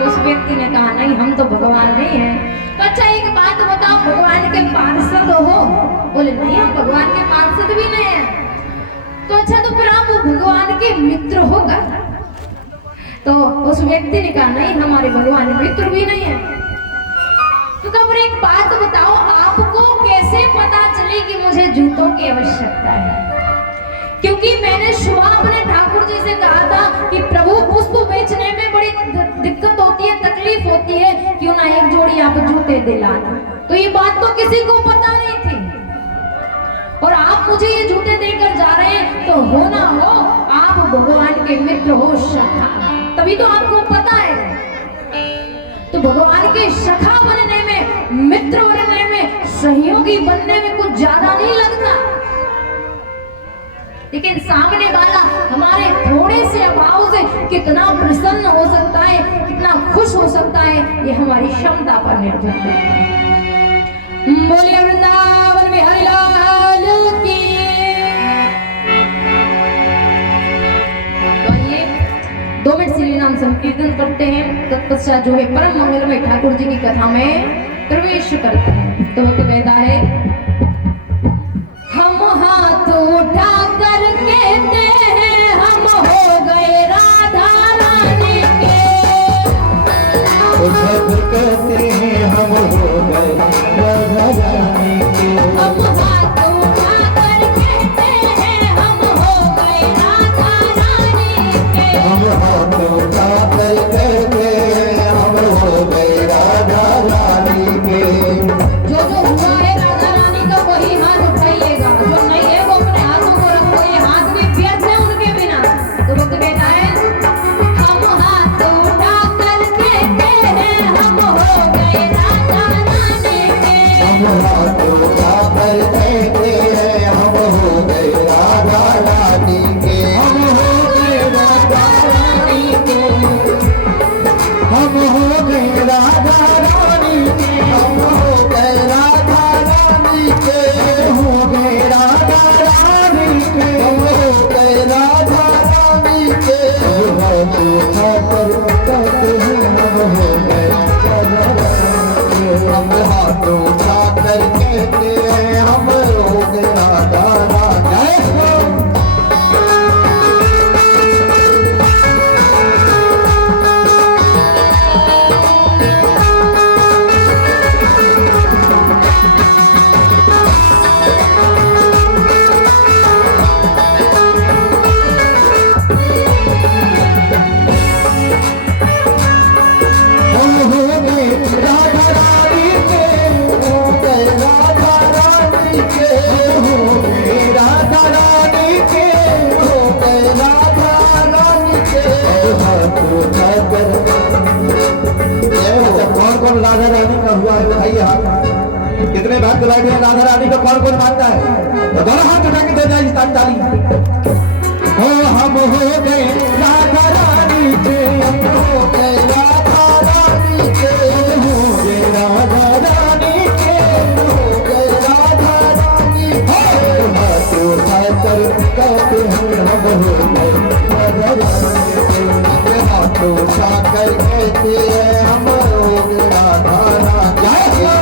उस व्यक्ति ने कहा नहीं हम तो भगवान नहीं है। तो अच्छा एक बात बताओ, भगवान के पार्षद हो? बोले नहीं हम भगवान के पार्षद भी नहीं है। तो अच्छा तो फिर आप भगवान के मित्र होगा? तो उस व्यक्ति ने कहा नहीं हमारे भगवान मित्र भी नहीं है। तो कब एक बात बताओ, आपको कैसे पता चले कि मुझे जूतों की आवश्यकता है? क्योंकि मैंने सुबह अपने ठाकुर जी से कहा था कि प्रभु पुष्प बेचने में बड़ी दिक्कत होती है, तकलीफ होती है, क्यों ना एक जोड़ी आप जूते दिलाना। तो ये बात तो किसी को पता नहीं थी और आप मुझे ये जूते देकर जा रहे हैं, तो हो ना हो आप भगवान के मित्र हो, सखा, तभी तो आपको पता है। तो भगवान के सखा बनने में, मित्र बनने में, सहयोगी बनने में कुछ ज्यादा नहीं लगता, लेकिन सामने वाला हमारे थोड़े से अभाव से कितना प्रसन्न हो सकता है, कितना खुश हो सकता है, ये हमारी क्षमता पर निर्भर करता है। बोलिए वृंदावन में हरि लाल की। तो ये 2 मिनट श्री नाम संकीर्तन करते हैं, तत्पश्चात जो है परम मंगल में ठाकुर जी की कथा में प्रवेश करते हैं। तो कहता है हम हाथ उठा कर कहते हैं हम हो गए राधा रानी के। सब कहते हैं हम हो गए राधा रानी के। हम हाथ उठा कर कहते हैं हम हो गए राधा रानी के। हम हाथ उठा कर कहते हैं हम हो गए राधा रानी के। जो हुआ है राधा रानी का वही हाथ उठाइएगा, जो नहीं है वो अपने हाथों को रखो, ये हाथ भी व्यर्थ है उनके बिना। तो वक्त बेटा है हम हाथ उठा कर कहते हैं हम हो गए राधा रानी के। हम हाथ उठा कर कहते हैं हम हो गए राधा रानी के। हम हो गए राधा रानी के। हम हो गए राधा रानी के। हम हो गए राधा रानी के। हो गए राधा रानी के। हम हो गए राधा रानी के। हाथ उठा कर कहते हैं हम हो गए राधा रानी के। हम हाथ उठा कर कहते हैं हम हो गए राधा रानी के। हम हो गए राधा रानी के। हो गए राधा रानी के। हो गए राधा रानी के। हो गए राधा रानी के। हाथ उठा कर कौन कौन राधा रानी का हुआ है बताइए। हाथ कितने भक्त बैठे हैं राधा रानी को कौन कौन मानता है? तो दोनों हाथ उठा के दे जाए ताली। हो हम हो गए राधा रानी के। हम हो गए राधा रानी के। हो गए राधा रानी के। हो गए राधा रानी के। हाथ उठा कर कहते हैं हम हो गए राधा रानी के। हाथ उठा कर कहते हैं हम हो गए राधा रानी के।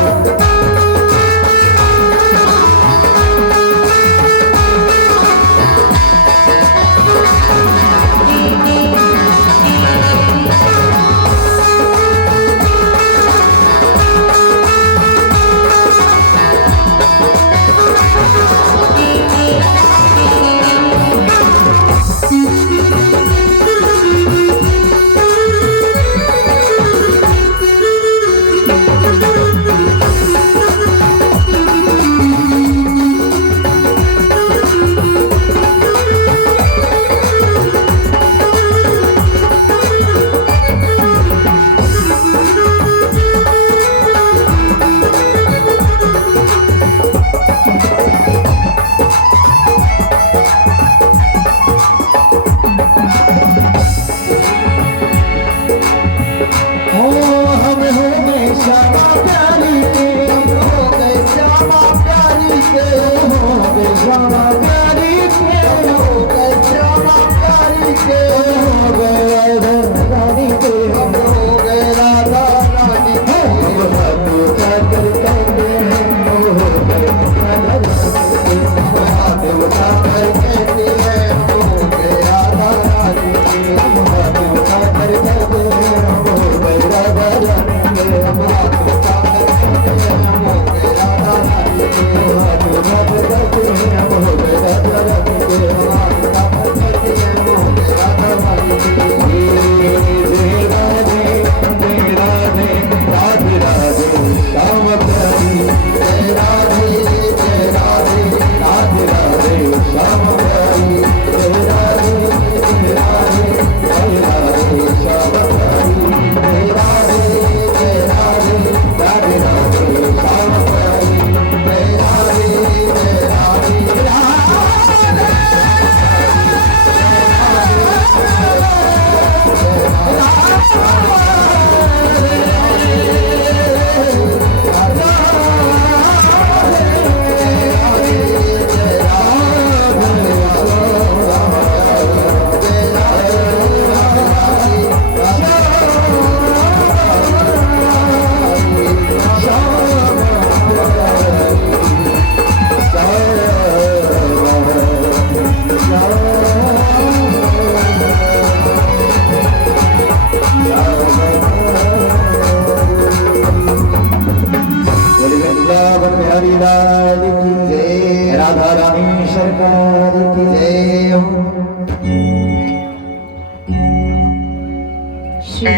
श्री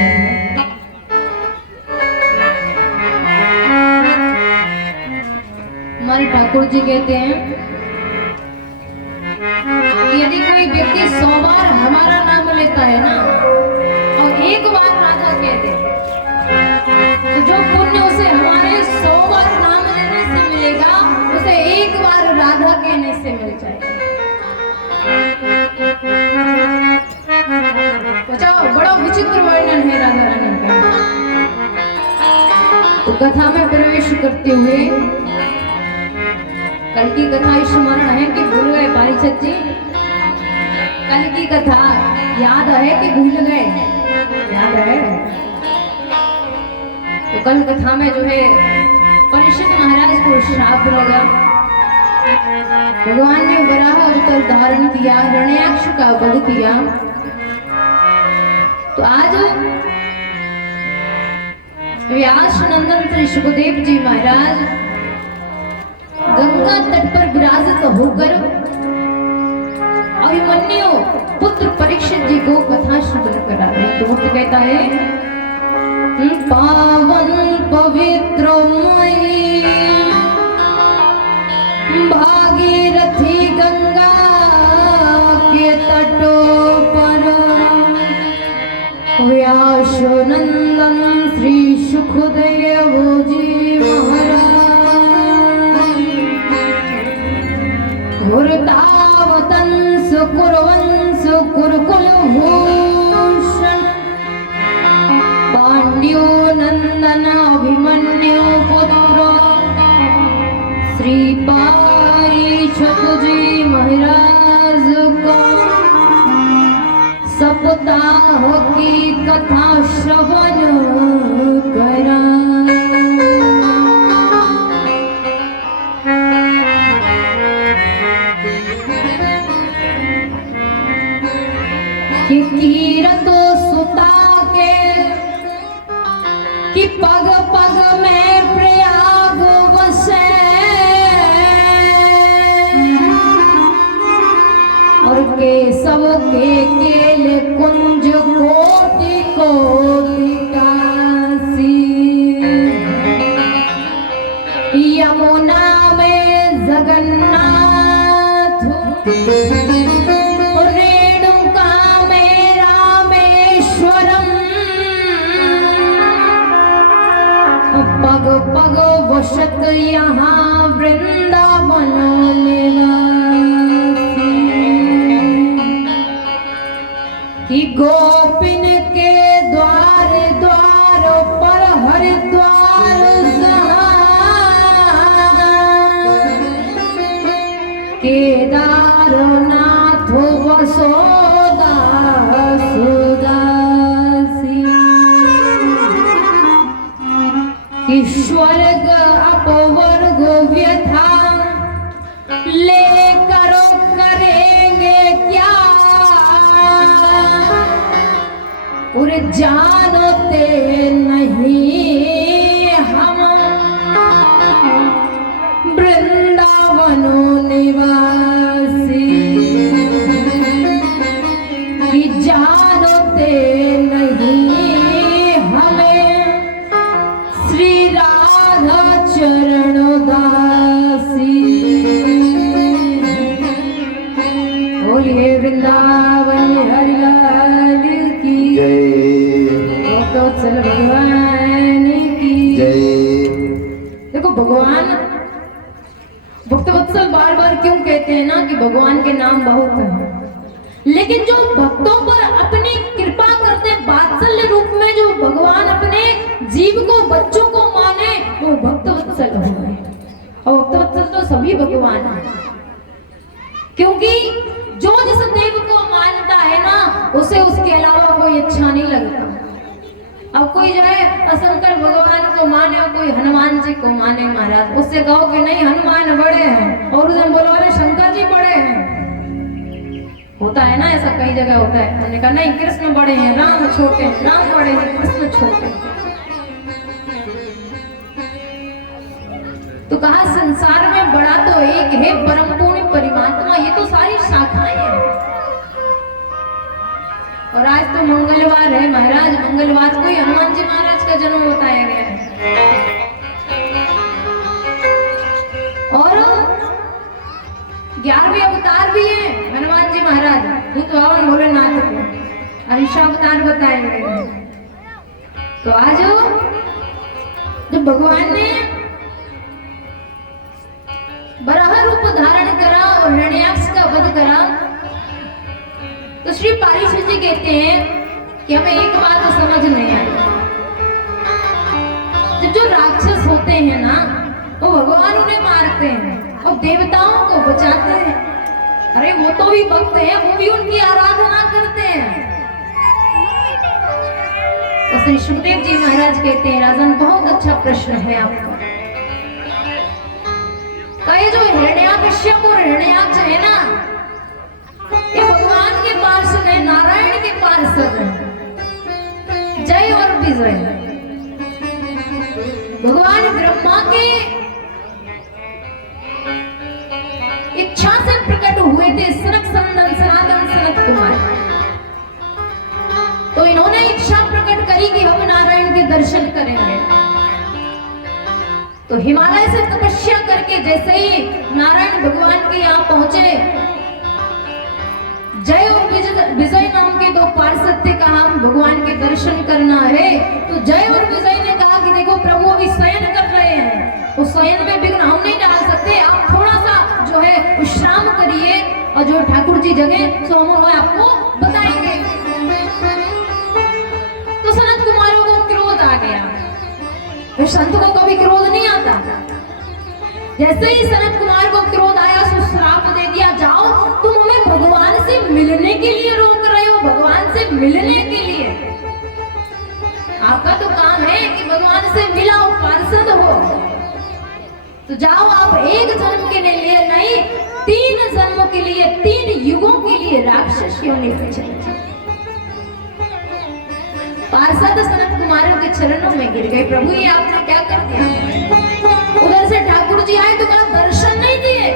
हमारे ठाकुर जी कहते हैं कि यदि कोई व्यक्ति 100 बार हमारा नाम लेता है ना और एक बार राधा कह दे तो जो पुण्य उसे हमारे 100 बार नाम लेने से मिलेगा उसे एक बार राधा कहने से मिल जाएगा। तो बड़ा विचित्र वर्णन है राधा रानी का। तो कथा में प्रवेश करते हुए कल की कथा स्मरण है कि भूल गए पारिषद जी? कल की कथा याद है कि भूल गए? याद है। तो कल कथा में जो है परीक्षित महाराज को श्राप लगा। भगवान ने वराह अवतार धारण किया, हिरण्याक्ष का वध किया। तो आज व्यास नंदन श्री सुखदेव जी महाराज गंगा तट पर विराजित होकर अभिमन्यु पुत्र परीक्षित जी को कथा श्रवण करा रहे। तो कहता है पावन पवित्र भागीरथी गंगा के तटों पर व्यास नंदन श्री सुखदेव जी महाराज घुरतावतंस कुरवंस कुरुकुल भूषण पांड्यो नंदन अभिमन्यु पुत्र श्री पारिषद जी महाराज का सप्ताह की कथा श्रवण करा। कि कीरत सुता के कि पग पग में प्रयाग बसे और केशव के केले कुंज कोटि कोटि काशी यमुना में जगन्नाथ रेणुका में रामेश्वरम पग पग वसत यहाँ वृंदावन कि गोपिन के द्वार द्वार पर हरिद्वार केदारनाथ वसोदा सुदासी कि स्वर्ग अपवर्ग व्यथा लेकर करेंगे क्या और जानते नहीं हम वृंदावन निवासी कि जानते नहीं हमें श्री राधा चरण दासी। बोलिए वृंदावन हरिलाल की भक्तवत्सल भगवान की जय। देखो भगवान भक्तवत्सल बार बार क्यों कहते हैं ना कि भगवान के नाम बहुत हैं, लेकिन जो भक्तों पर अपनी कृपा करते वात्सल्य रूप में जो भगवान अपने जीव को बच्चों को माने वो भक्तवत्सल हो गए। और भक्तवत्सल तो सभी भगवान हैं, क्योंकि जो जिस देव को मानता है ना उसे उसके अलावा कोई अच्छा नहीं लगता। अब कोई जो है शंकर भगवान को माने और कोई हनुमान जी को माने महाराज, उससे कहो कि नहीं हनुमान बड़े हैं और उसे बोलो अरे शंकर जी बड़े हैं। होता है ना ऐसा, कई जगह होता है। मैंने कहा नहीं कृष्ण बड़े हैं, राम छोटे हैं, राम बड़े हैं, कृष्ण छोटे हैं। तो कहा संसार में बड़ा तो एक है परम पूर्ण परमात्मा, ये तो सारी शाखाएं हैं। और आज तो मंगलवार है महाराज, मंगलवार को ही हनुमान जी महाराज का जन्म बताया गया है। और 11वें अवतार भी है हनुमान जी महाराज, भूतवाहन भोलेनाथ को अवतार बताए गए हैं। तो आज जब भगवान ने वराह रूप धारण करा और हिरण्याक्ष का वध करा, तो श्री पारीशुर जी कहते हैं कि हमें एक बात समझ नहीं आई। जब जो राक्षस होते हैं ना, वो भगवान उन्हें मारते हैं और देवताओं को बचाते हैं। अरे वो तो भी भक्त हैं, वो भी उनकी आराधना करते हैं। तो श्री सुखदेव जी महाराज कहते हैं, राजन बहुत अच्छा प्रश्न है आपका। कहे जो हिरण्याकश्यप और हिरण्याक्ष है ना, ये भगवान के पार्षद है, नारायण के पार्षद है। जय और विजय भगवान ब्रह्मा के इच्छा से प्रकट हुए थे, सनक सनंदन सनातन सनत कुमार। तो इन्होंने इच्छा प्रकट करी कि हम नारायण के दर्शन करेंगे। तो हिमालय से तपस्या करके जैसे ही नारायण भगवान के यहाँ पहुंचे, जय और विजय नाम के दो पार्षद थे, कहा हम भगवान के दर्शन करना है। तो जय और विजय ने कहा कि देखो प्रभु अभी शयन कर रहे हैं, उस शयन में विघ्न हम नहीं डाल सकते, आप थोड़ा सा जो है विश्राम करिए और जो ठाकुर जी जगह सो हम उन्हें आपको बताएंगे। तो सनत कुमारों को क्रोध आ गया। तो संतों को कभी क्रोध नहीं आता। जैसे ही सनत कुमार को क्रोध आया, सो श्राप दे दिया, जाओ तुम हमें भगवान से मिलने के लिए रोक रहे हो, भगवान से मिलने के लिए। आपका तो काम है कि भगवान से मिलाओ, पार्षद हो। तो जाओ आप एक जन्म के लिए नहीं, 3 जन्मों के लिए, 3 युगों के लिए राक्षस योनि में चले जाओ। पार्षद सनत कुमारों के चरणों में गिर गए, प्रभु ये आपने क्या कर दिया। उधर से ठाकुर जी आए तो कहा दर्शन नहीं दिए,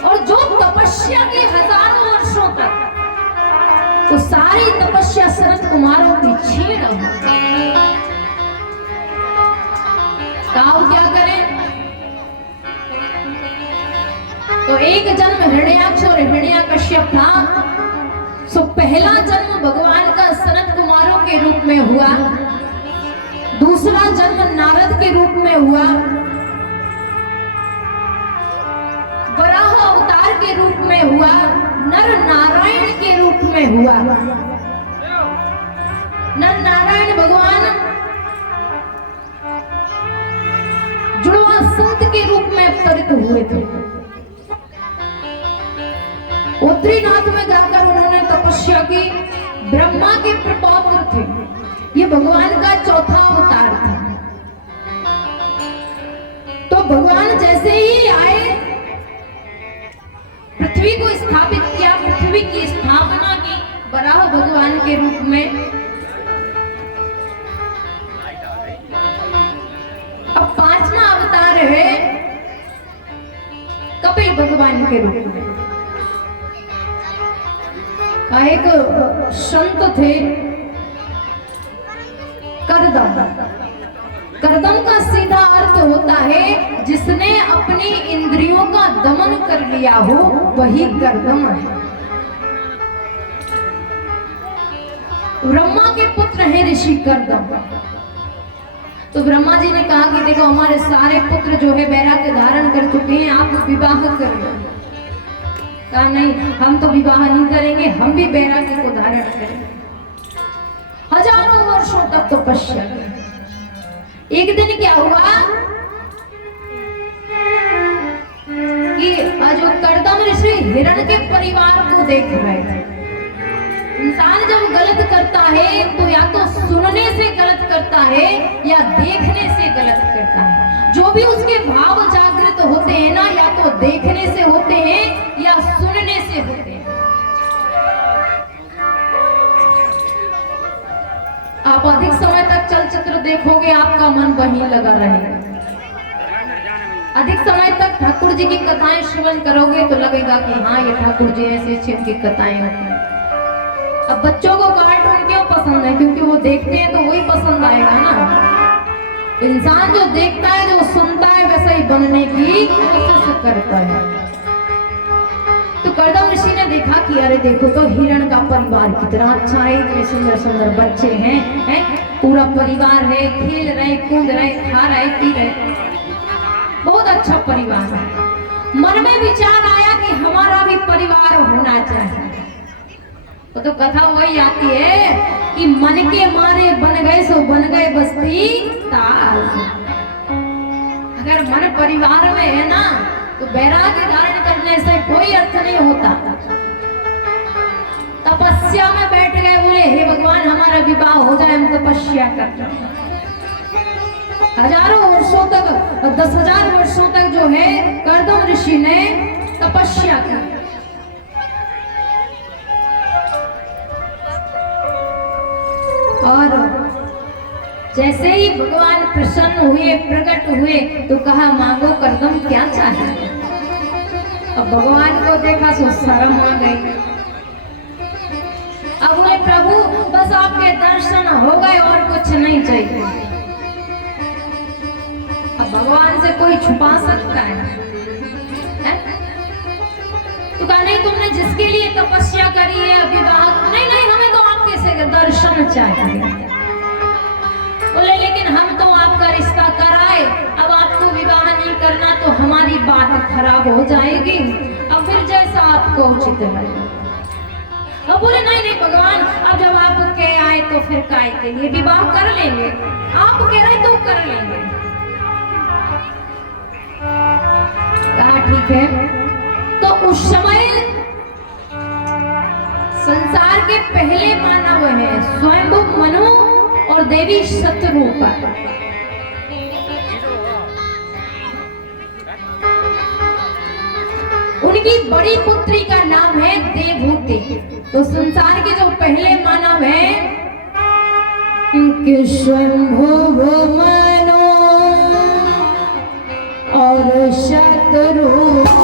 और जो तपस्या की हजारों वर्षों तक, वो सारी तपस्या सनत कुमारों की छीन हो। क्या करें। तो एक जन्म हिरण्याक्ष और हिरण्याकश्यप था। सो पहला जन्म भगवान का सनत कुमारों के रूप में हुआ, दूसरा जन्म नारद के रूप में हुआ, वराह अवतार के रूप में हुआ, नर नारायण के रूप में हुआ। नर नारायण भगवान जुड़वा संत के रूप में अवतरित हुए थे। बद्रीनाथ में जाकर उन्होंने तपस्या की, ब्रह्मा के प्रपौत्र थे। ये भगवान का चौथा अवतार था। तो भगवान जैसे ही आए, पृथ्वी को स्थापित किया, पृथ्वी की स्थापना की वराह भगवान के रूप में। अब 5वां अवतार है कपिल भगवान के रूप में। एक संत थे करदम। करदम का सीधा अर्थ होता है जिसने अपनी इंद्रियों का दमन कर लिया हो, वही करदम है। ब्रह्मा के पुत्र हैं ऋषि करदम। तो ब्रह्मा जी ने कहा कि देखो हमारे सारे पुत्र जो है वैराग्य धारण कर चुके हैं, आप विवाह करें। कहा नहीं, हम तो विवाह नहीं करेंगे, हम भी वैराग्य को धारण करेंगे। हजारों वर्षों तक तपस्या। एक दिन क्या हुआ कि जो करदम ऋषि हिरण के परिवार को देख रहे थे। इंसान जब गलत करता है तो या तो सुनने से गलत करता है या देखने से गलत करता है। जो भी उसके भाव जागृत होते हैं ना, या तो देखने से होते हैं या सुनने से होते हैं। आप अधिक समय तक चलचित्र देखोगे, आपका मन वहीं लगा रहेगा। अधिक समय तक ठाकुर जी की कथाएं श्रवण करोगे तो लगेगा कि हाँ ये ठाकुर जी ऐसे अच्छी उनकी कथाएं होती हैं। अब बच्चों को कार्टून क्यों पसंद है, क्योंकि वो देखते हैं तो वही पसंद आएगा ना। इंसान जो देखता है, जो सुनता है, वैसा ही बनने की कोशिश करता है। तो कर्दम ऋषि ने देखा कि अरे देखो तो हिरण का परिवार कितना अच्छा है, इतने सुंदर सुंदर बच्चे हैं, पूरा परिवार है, खेल रहे, कूद रहे, खा रहे, पी रहे, बहुत अच्छा परिवार है। मन में विचार आया कि हमारा भी परिवार होना चाहिए। तो कथा वही आती है कि मन के मारे बन गए सो बन गए बस्ती ताज। अगर मन परिवार में है ना, तो वैराग्य धारण करने से कोई अर्थ नहीं होता। तपस्या में बैठ गए, बोले हे भगवान हमारा विवाह हो जाए, हम तपस्या करते हैं। हजारों वर्षों तक, 10,000 वर्षों तक जो है कर्दम ऋषि ने तपस्या की। और जैसे ही भगवान प्रसन्न हुए, प्रकट हुए, तो कहा मांगो कर्दम क्या चाहिए। अब भगवान को देखा सो शर्म आ गई। अब बोले प्रभु बस आपके दर्शन हो गए और कुछ नहीं चाहिए। अब भगवान से कोई छुपा सकता है? तो कहा नहीं, तुमने जिसके लिए तपस्या करी है विवाह, नहीं नहीं हमें तो आपके से दर्शन चाहिए। बोले लेकिन हम तो आपका रिश्ता कराए, अब आपको विवाह नहीं करना तो हमारी बात खराब हो जाएगी, अब फिर जैसा आपको उचित लगे। अब बोले नहीं नहीं भगवान, अब जब आप के आए तो फिर काय के लिए विवाह कर लेंगे, आप कह रहे तो कर लेंगे। कहा ठीक है। तो उस समय संसार के पहले मानव है स्वयंभू मनु और देवी शतरूपा। उनकी बड़ी पुत्री का नाम है देवहूति। तो संसार के जो पहले मानव है कि स्वयंभू मनु और शतरूपा।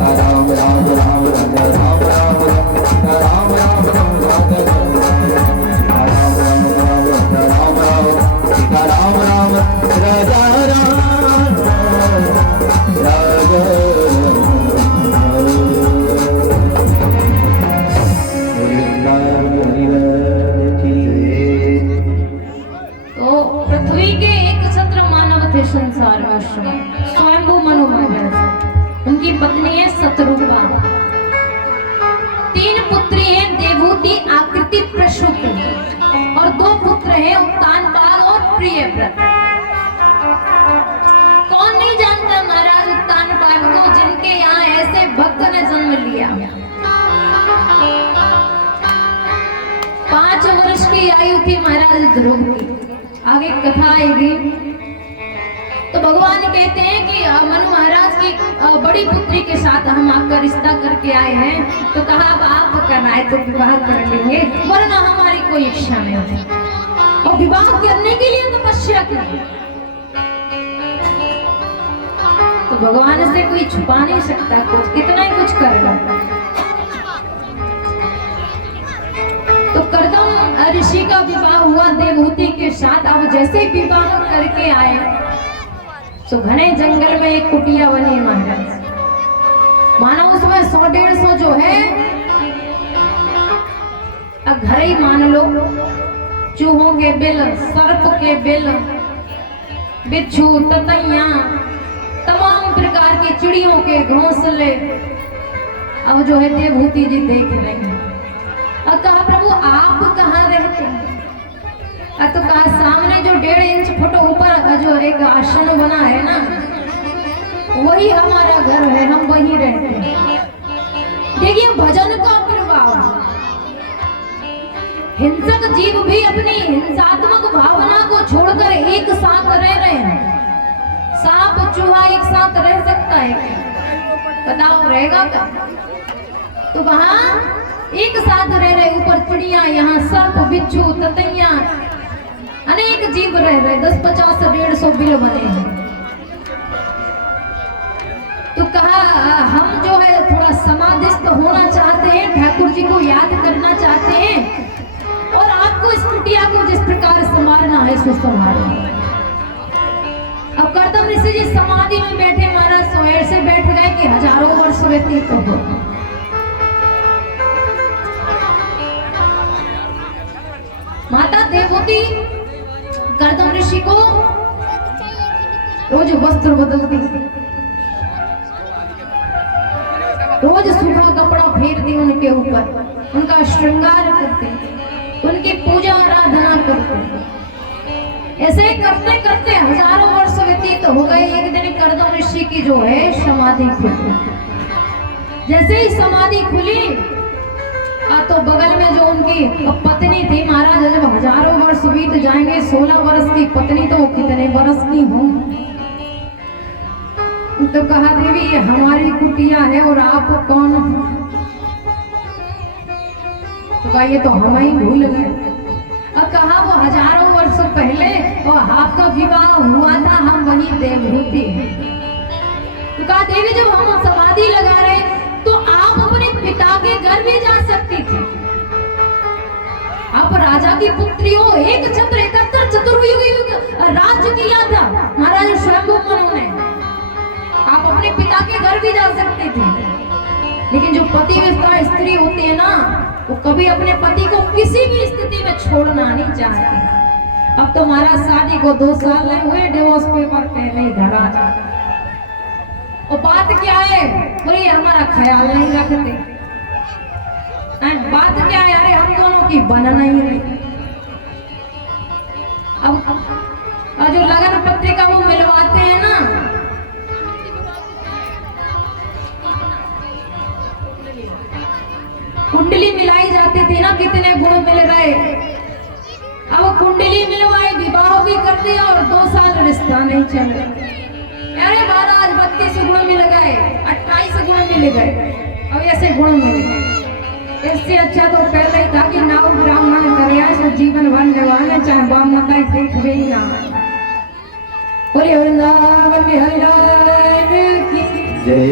राम राम राम राम राम तीन पुत्री हैं देवहूति, आकृति, प्रसूति, और दो पुत्र हैं उत्तानपाद और प्रियव्रत। कौन नहीं जानता महाराज उत्तानपाद को, जिनके यहाँ ऐसे भक्त ने जन्म लिया। 5 वर्ष की आयु थी महाराज ध्रुव की। आगे कथा आएगी तो भगवान कहते हैं कि मनु महाराज की बड़ी पुत्री के साथ हम आपका रिश्ता करके आए हैं, तो कहा अब आप करना है तो विवाह कर लेंगे, वरना हमारी कोई इच्छा नहीं है। और विवाह करने के लिए तपस्या की, तो भगवान से कोई छुपा नहीं सकता, कुछ कितना ही कुछ करेगा। तो कर्दम ऋषि का विवाह हुआ देवहूति के साथ। अब जैसे विवाह करके आए तो घने जंगल में एक कुटिया बनी महाराज, मानो उसमें 100-150 जो है, अब घर ही मान लो, चूहों के बिल, सर्प के बिल, बिच्छू, ततैया, तमाम प्रकार की चिड़ियों के घोंसले अब जो है देवहूति जी देख रहे हैं। अब कहा प्रभु आप कहाँ रहते हैं? तो कहा सामने जो 1.5 इंच फुट ऊपर जो एक आसन बना है ना, वही हमारा घर है, हम वहीं रहते हैं। देखिए भजन का प्रभाव, हिंसक जीव भी अपनी हिंसात्मक भावना को छोड़कर एक साथ रह रहे हैं। सांप चूहा एक साथ रह सकता है क्या? बताओ रहेगा क्या? तो वहां एक साथ रह रहे, ऊपर चिड़िया, यहाँ सर्प, बिच्छू, ततैया, अनेक जीव रह रहे, 10, 50, 150 बिल बने हैं। तो कहा हम जो है थोड़ा समाधिस्थ होना चाहते हैं, ठाकुर जी को याद करना चाहते हैं, और आपको इस कुटिया को जिस प्रकार संभालना है सो संभालना। अब कर्दम ऋषि जी समाधि में बैठे महाराज, सोए से बैठ गए कि हजारों वर्ष व्यतीत हो। माता देवहूति कर्दम ऋषि को रोज वस्त्र बदलती, रोज सूखा कपड़ा फेरती उनके ऊपर, उनका श्रृंगार करती, उनकी पूजा आराधना करते। ऐसे करते करते हजारों वर्ष व्यतीत हो गए। एक दिन कर्दम ऋषि की जो है समाधि खुली। जैसे ही समाधि खुली तो बगल में जो उनकी पत्नी थी महाराज, जब हजारों वर्ष बीत जाएंगे, 16 वर्ष की पत्नी तो कितने वर्ष की हों, तो कहा देवी ये हमारी कुटिया है और आप कौन हो? तो कहा ये तो हम ही भूल गए। और कहा वो हजारों वर्ष पहले और आपका विवाह हुआ था, हम वही देवहूति हैं। तो कहा देवी जब हम समाधि लगा रहे तो आप अपने पिता के घर भी जा सकती थी। आप राजा की पुत्री हो, एक छत्र 71 चतुर्युगी राज्य किया था महाराज स्वयंभू मनु ने, आप अपने पिता के घर भी जा सकती थी। लेकिन जो पतिव्रता स्त्री होती है ना, वो कभी अपने पति को किसी भी स्थिति में छोड़ना नहीं चाहती। अब तो महाराज शादी को 2 साल नहीं हुए, डिवोर्स पेपर पहले ही घर आ जाता। और बात क्या है? बोले हमारा ख्याल नहीं रखते। बात क्या है? अरे हम दोनों की बन नहीं रही। अब जो लगन पत्रिका वो मिलवाते हैं ना, कुंडली मिलाई जाती थी ना, कितने गुण मिल गए। अब कुंडली मिलवाए, विवाह भी कर दिया और 2 साल रिश्ता नहीं चल रहा। अरे महाराज 32 गुण मिल गए, 28 गुण मिल गए, अब ऐसे गुण मिल गए। इससे अच्छा तो पहले ही था कि नाव ब्राह्मण करे जीवन भर निभाने, चाहे ब्राह्मण का देख भी ना। बोले वृंदावन में हरिलाल की जय।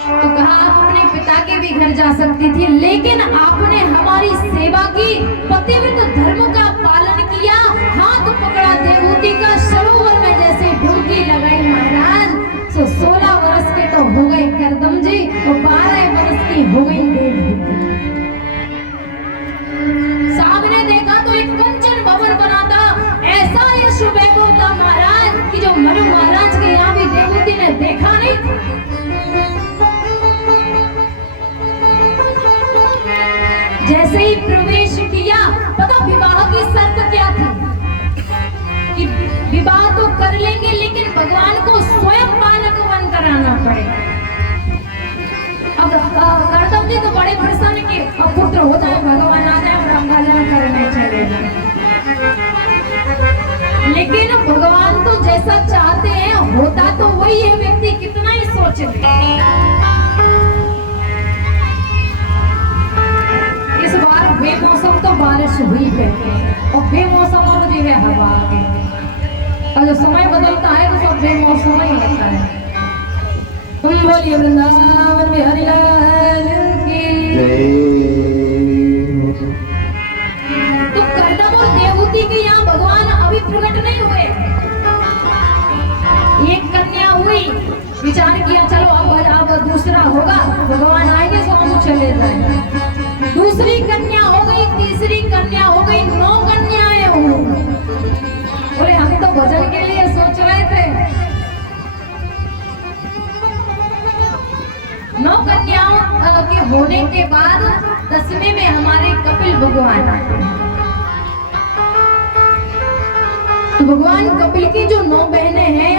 तो कहा आप अपने पिता के भी घर जा सकती थी, लेकिन आपने हमारी सेवा की, पतिव्रत धर्म का पालन किया, हाथ पकड़ा देवहूति का, सरोवर में जैसे डुबकी लगाई महाराज। तो 16 वर्ष के तो हो गए कर्दम जी और 12 वर्ष की हो गई देवहूति। सामने देखा तो एक कंचन भवन बना था, ऐसा यश वैभव था महाराज कि जो मनु महाराज के यहाँ भी देवहूति ने देखा नहीं। जैसे ही प्रवेश किया, पता विवाह की शर्त क्या थी कि विवाह तो कर लेंगे लेकिन भगवान को स्वयं बालक वन कराना पड़ेगा। अब कर्तव्य जी तो बड़े प्रसन्न के अब पुत्र हो जाए, भगवान आ जाए, ब्रह्मगान करने चले जाए। लेकिन भगवान तो जैसा चाहते हैं होता तो वही है, व्यक्ति कितना ही सोच ले। इस बार बेमौसम तो बारिश हुई है और बेमौसम और जो है हवा आ गई, और जो समय बदलता है तो सब बेमौसम ही होता है। तुम बोलिए वृंदावन बिहारी लाल की तो कर्दम और देवहूति के यहाँ भगवान अभी प्रकट नहीं हुए। एक कन्या हुई, विचार किया चलो अब दूसरा होगा, भगवान आएंगे तो हम चले जाएंगे। दूसरी कन्या हो गई, तीसरी कन्या हो गई, 9 कन्याएं हो। बोले हम तो भजन के लिए सोच रहे थे। 9 कन्याओं के होने के बाद 10वें में हमारे कपिल भगवान आते हैं। तो भगवान कपिल की जो 9 बहनें हैं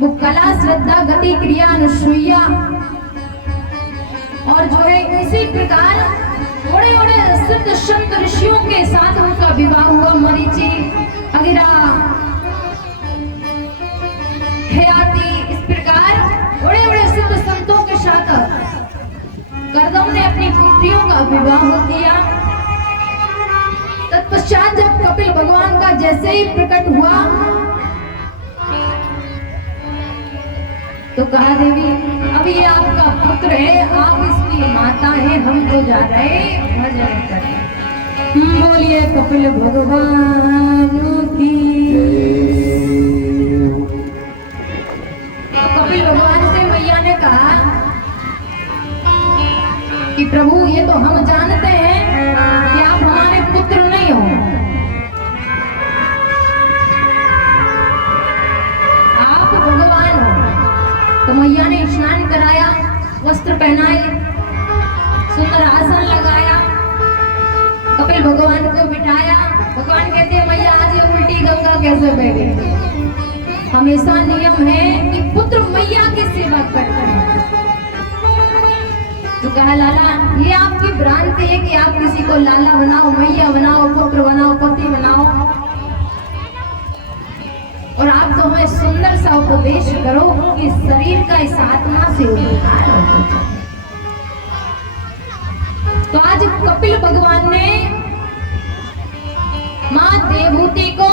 वो कला, श्रद्धा, गति, क्रिया, अनुसूया और जो है इसी प्रकार बड़े बड़े सिद्ध संत ऋषियों के साथ उनका विवाह हुआ। मरीचि, अगिरा, खयाति, इस प्रकार बड़े बड़े सिद्ध संतों के साथ कर्दम ने अपनी पुत्रियों का विवाह किया। तत्पश्चात जब कपिल भगवान का जैसे ही प्रकट हुआ तो कहा देवी अब ये आपका पुत्र है, आप इसकी माता है, हम तो जा रहे भजन करने। बोलिए कपिल भगवान की। कपिल भगवान से मैया ने कहा कि प्रभु ये तो हम जानते हैं कि आप हमारे पुत्र नहीं हो, आप भगवान हो। तो मैया ने स्नान कराया, वस्त्र पहनाए, सुंदर आसन लगाया, कपिल भगवान को बिठाया। भगवान कहते हैं मैया आज ये उल्टी गंगा कैसे बह गई। हमेशा नियम है कि पुत्र मैया की सेवा करते हैं। तो कहा लाला ये आपकी भ्रांति है कि आप किसी को लाला बनाओ, मैया बनाओ, पुत्र बनाओ, पति बनाओ, और आप तो हमें सुंदर सा उपदेश करो कि शरीर का इस आत्मा से उद्धार हो जाए। तो आज कपिल भगवान ने मां देवहूति को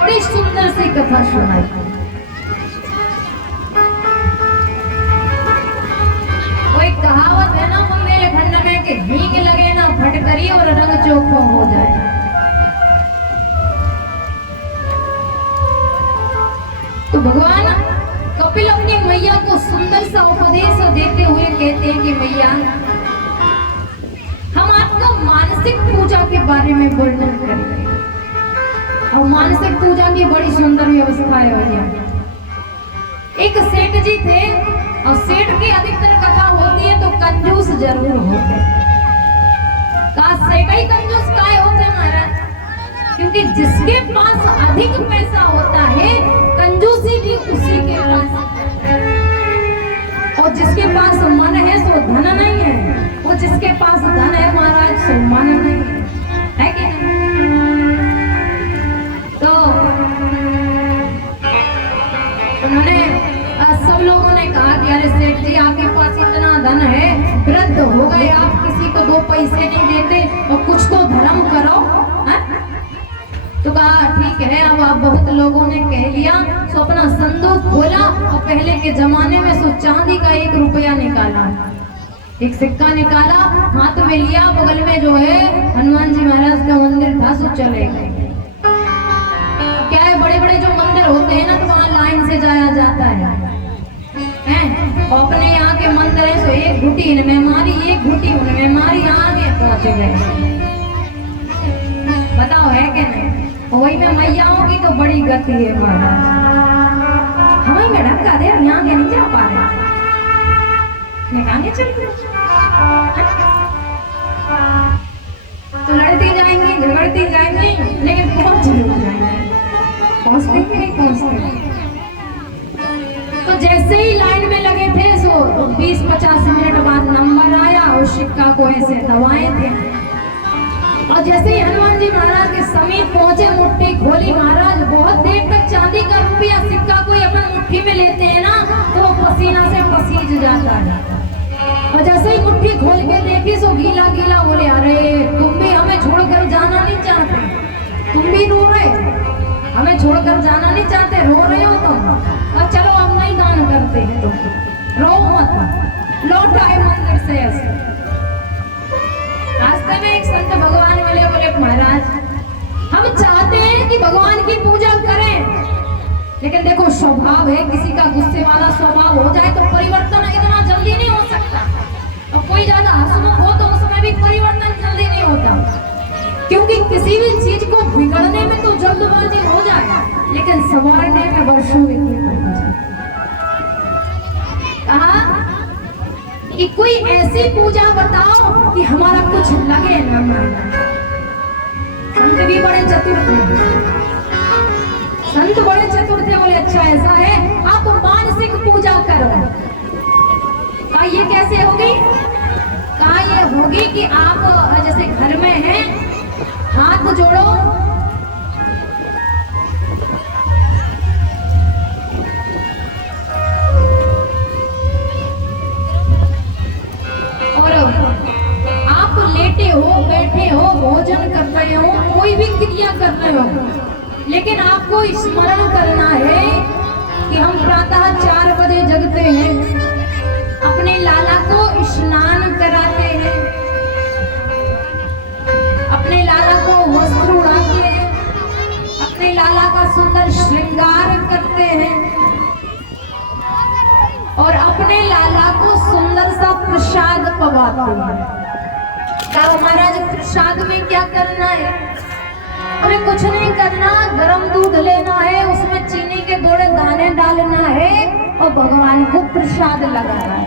बड़ी सुंदर सी कथा सुनाई। वो एक कहावत है ना बुंदेलखंड में कि भीग लगे ना फटकरी और रंग चोखो हो जाए। तो भगवान कपिल अपनी मैया को सुंदर सा उपदेश देते हुए कहते हैं कि मैया हम आपको मानसिक पूजा के बारे में वर्णन करेंगे। और मानसिक पूजा की बड़ी सुंदर व्यवस्था है भैया। एक सेठ जी थे और सेठ की अधिकतर कथा होती है तो कंजूस जरूर होते। का सेठ ही कंजूस काहे होते महाराज? क्योंकि जिसके पास अधिक पैसा होता है कंजूसी भी उसी के पास, और जिसके पास मन है सो धन नहीं है, वो जिसके पास धन है महाराज सो मन नहीं है कि तो उन्होंने सब लोगों ने कहा कि अरे सेठ जी आपके पास इतना धन है, वृद्ध हो गए, आप किसी को 2 पैसे नहीं देते और कुछ तो धर्म करो। तो कहा ठीक है, अब आप बहुत लोगों ने कह लिया तो अपना संदूक खोला और पहले के जमाने में सो चांदी का 1 रुपया निकाला, एक सिक्का निकाला, हाथ में लिया, बगल में जो है हनुमान जी महाराज का मंदिर था सो चले गए। क्या है बड़े बड़े जो मंदिर होते हैं ना तो वहाँ लाइन से जाया जाता है, और अपने यहाँ के मंदिर है सो एक घुटी इनमें मारी, एक घुटी उनमें मारी, आगे पहुंच गए। बताओ है क्या नहीं? वही में मैयाओं की तो बड़ी गति है महाराज। हमें में ढक्का दे यहाँ के नहीं जा पा रहे, मैं कहाँ चल बिगड़ती जाएंगी, लेकिन पहुंच जरूर जाएंगे। पहुंचते कि नहीं पहुंचते? तो जैसे ही लाइन में लगे थे सो 20-50 मिनट बाद नंबर आया और सिक्का को ऐसे दबाए थे। और जैसे ही हनुमान जी महाराज के समीप पहुंचे, मुट्ठी खोली। महाराज बहुत देर तक चांदी का रुपया सिक्का कोई अपनी मुट्ठी में लेते हैं ना, तो वो पसीना से पसीज जाता है। और जैसे ही मुट्ठी खोल के देखी सो गीला गीला। बोले अरे तुम भी हमें छोड़कर जाना नहीं चाहते, तुम भी रो रहे, हमें छोड़कर जाना नहीं चाहते, रो रहे हो तुम। और चलो अब नहीं दान करते हैं, तुम रो मत, लौट आए मंदिर से। ऐसे रास्ते में एक संत भगवान मिले। बोले महाराज हम चाहते हैं कि भगवान की पूजा करें, लेकिन देखो स्वभाव है, किसी का गुस्से वाला स्वभाव हो जाए तो परिवर्तन इतना जल्दी नहीं हो सकता। और कोई ज्यादा हंसमुख हो तो उसमें भी परिवर्तन जल्दी नहीं होता, क्योंकि किसी भी चीज को बिगड़ने में तो जल्दबाजी हो जाए, लेकिन संवारने में वर्षों व्यतीत हो जाए। कहा कि कोई ऐसी पूजा बताओ कि हमारा कुछ लगे न माना। संत भी बड़े चतुर थे, संत बड़े चतुर थे। बोले अच्छा ऐसा है, आप मानसिक पूजा करो। कहा ये कैसे होगी? कहा ये होगी कि आप जैसे घर में हैं, हाथ जोड़ो, बैठे हो, भोजन कर रहे हो, कोई भी क्रिया कर रहे हो, लेकिन आपको स्मरण करना है कि हम प्रातः 4 बजे जगते हैं, अपने लाला को स्नान कराते हैं, अपने लाला को वस्त्र उड़ाते हैं, अपने लाला का सुंदर श्रृंगार करते हैं और अपने लाला को सुंदर सा प्रसाद पवाते हैं। कहा महाराज प्रसाद में क्या करना है? हमें कुछ नहीं करना, गरम दूध लेना है, उसमें चीनी के 2 दाने डालना है और भगवान को प्रसाद लगाना